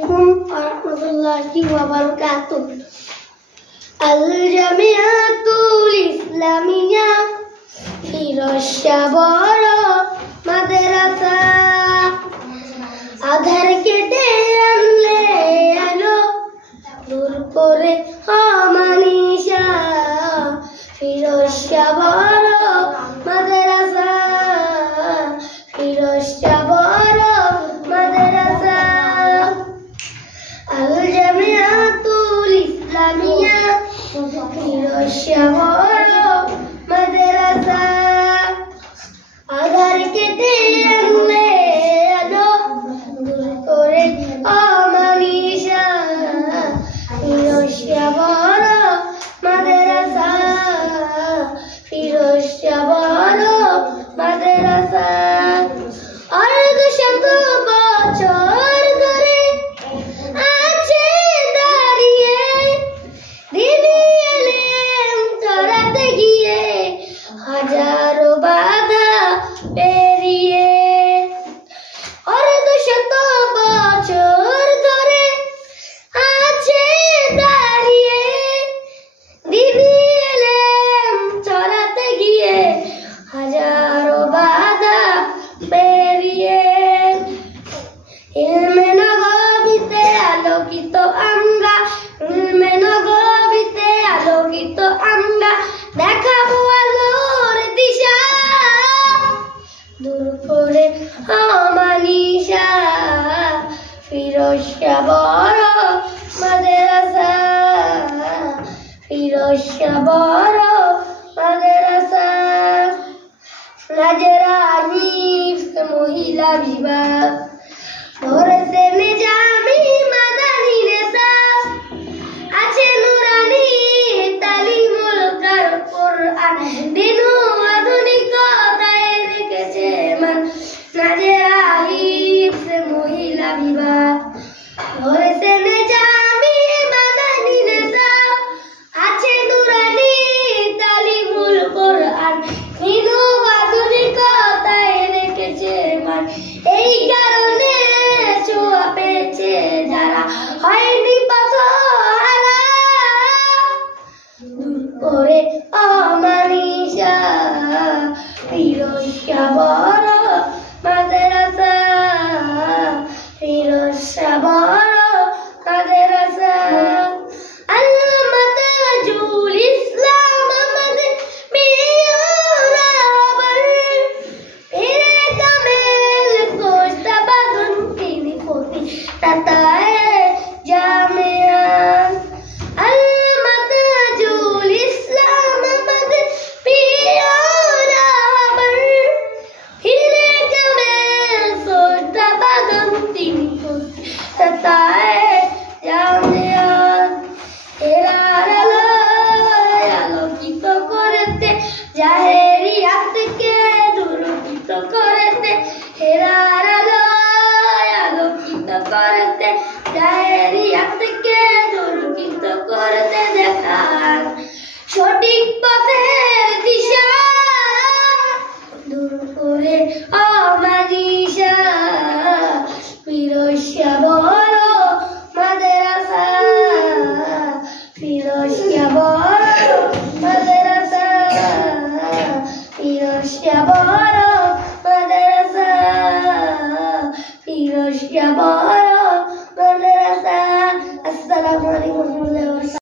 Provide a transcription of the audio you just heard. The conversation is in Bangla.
আলাইকুম ওয়া রাহমাতুল্লাহি ওয়া বারাকাতুহু। আল জামিয়াতুল ইসলামিয়া ফিরোজশাহর মাদ্রাসা, আধার কেটে আনলে আলো, দূর করে অমানিসা। ফিরোজশাহর মাদ্রাসা, ফিরোজশাহর মাদ্রাসা। আল জামিয়াতুল ইসলামিয়া ফিরোজশাহর মাদ্রাসা, আধার কেটে আনলে আলো, দূর করে অমানিসা। ফিরোজশাহর মাদ্রাসা, ফিরোজশাহর মাদ্রাসা। অর্ধশত বছর ধরে আছে দাঁড়িয়ে, দিনী এলেম ছড়াতে গিয়ে হাজারো বাধা পেরিয়ে। অর্ধশত বছর ধরে আছে দাঁড়িয়ে, দিনী এলেম ছড়াতে গিয়ে হাজারো বাধা পেরিয়ে। ইলমে নববীতে আলোকিত আমরা, ইলমে নববীতে আলোকিত আমরা, দেখাবো আলোর দিশা, দূর করে অমানিসা। ফিরোজশাহর মাদ্রাসা, ফিরোজশাহর মাদ্রাসা। নাজরা হিফজ মহিলা বিভাগ, ধরেছে নিজামি মাদানী নিসাব, আছে নুরানি তালিমুল কোরআন, দিন ও আধুনিকতায় রেখেছে মান। নাজরা হিফজ মহিলা বিভাগ, ধরেছে নিজামি মাদানী নিসাব, আছে নুরানি তালিমুল কোরআন, দিন ও আধুনিকতায় রেখেছে মান। এই কারণে ছোঁয়া পেয়েছে যারা হয়নি পথহারা, দূর করে অমানিসা। ফিরোজশাহর মাদ্রাসা, ফিরোজশাহর মাদ্রাসা। আল্লামা তাজুল ইসলাম আমাদের পিয়রাবার, ফিরে কামেল সোচতা বাঁধন তিনি প্রতিষ্ঠাতায়ে জামিয়া। আল্লামা তাজুল ইসলাম আমাদের পিয়রাবার, ফিরে কামেল সোচতা বাঁধন তিনি প্রতিষ্ঠাতায়ে জামিয়া। হেরার আলোয় আলোকিত করেতে, জাহেরিয়াতকে দূরীভূত করেতে। হেরার আলোয় আলোকিত করেতে, জাহেরিয়াতকে দূরীভূত করতে দেখান সঠিক পথের দিশা, দূর করে অমানিসা। ফিরোজশাহর মাদ্রাসা, ফিরোজশাহর মাদ্রাসা, ফিরোজশাহর মাদ্রাসা, ফিরোজশাহর মাদ্রাসা। আসসালামু আলাইকুম।